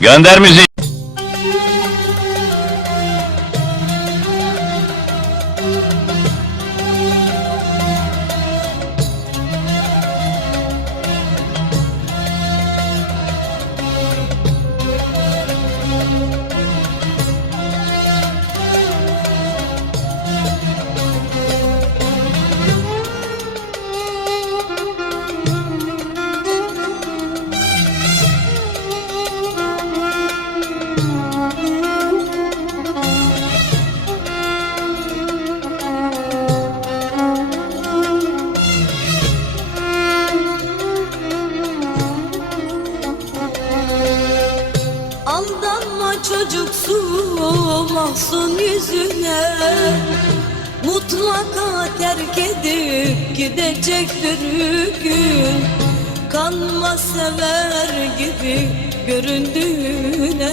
Gönder müziği. Mahzun yüzüne. Mutlaka terk edip gidecek bir gün. Kanma sever gibi göründüğüne.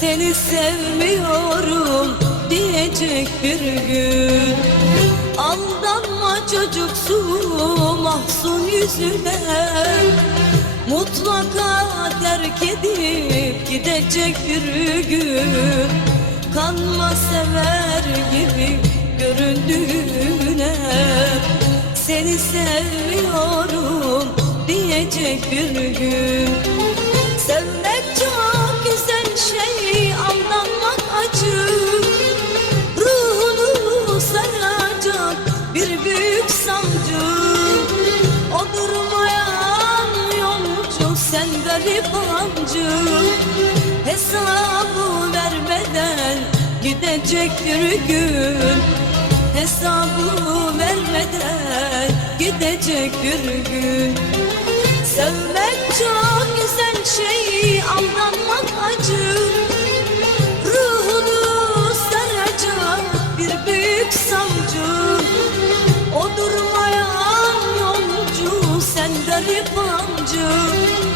Seni sevmiyorum diyecek bir gün. Aldanma çocuksu mahzun yüzüne Mutlaka terk edip gidecek bir gün Kanma sever gibi göründüğüne. Seni seviyorum diyecek bir gün sen garip ancı Hesabı vermeden gidecek bir gün Hesabı vermeden gidecek bir gün Sevmek çok güzel şey aldanmak acı. Ruhunu saracak bir büyük sancı O durmayan yolcu sen garip ancı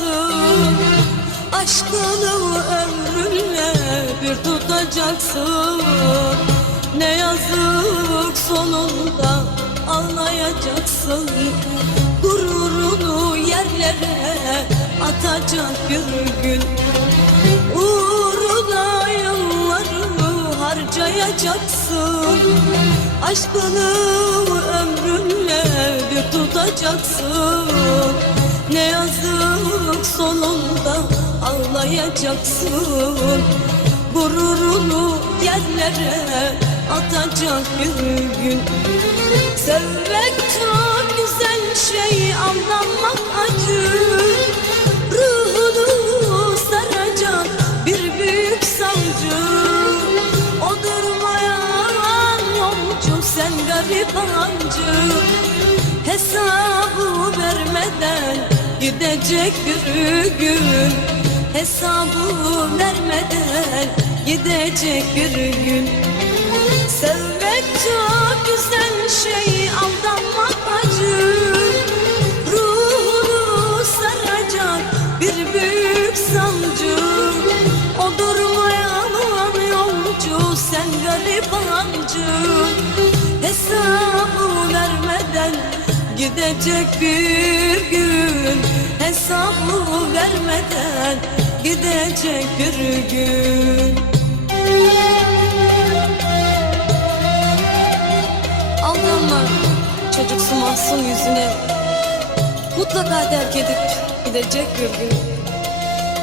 harcayacaksın Aşkını ömrünle bir tutacaksın. Ne yazık sonunda ağlayacaksın Gururunu yerlere atacak bir gün. Uğruna yılları harcayacaksın. Aşkını ömrünle bir tutacaksın Ne yazık sonunda ağlayacaksın. Gururunu yerlere atacak bir gün. Sevmek çok güzel şey aldanmak acı. Ruhunu saracak bir büyük sancı. O durmayan yolcu sen garip ancı Hesabı vermeden gidecek bir gün Hesabı vermeden gidecek bir gün Sevmek çok güzel şey aldanmak acı. Ruhunu saracak bir büyük sancı. O durmayan yolcu sen garip ancı Hesabı vermeden gidecek bir gün Hesabı vermeden gidecek bir gün. Aldanma çocuksu mahzun yüzüne. Mutlaka terk edip gidecek bir gün.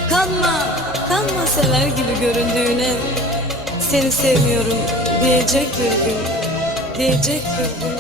Kanma, kanma sever gibi göründüğüne. Seni sevmiyorum diyecek bir gün Diyecek bir gün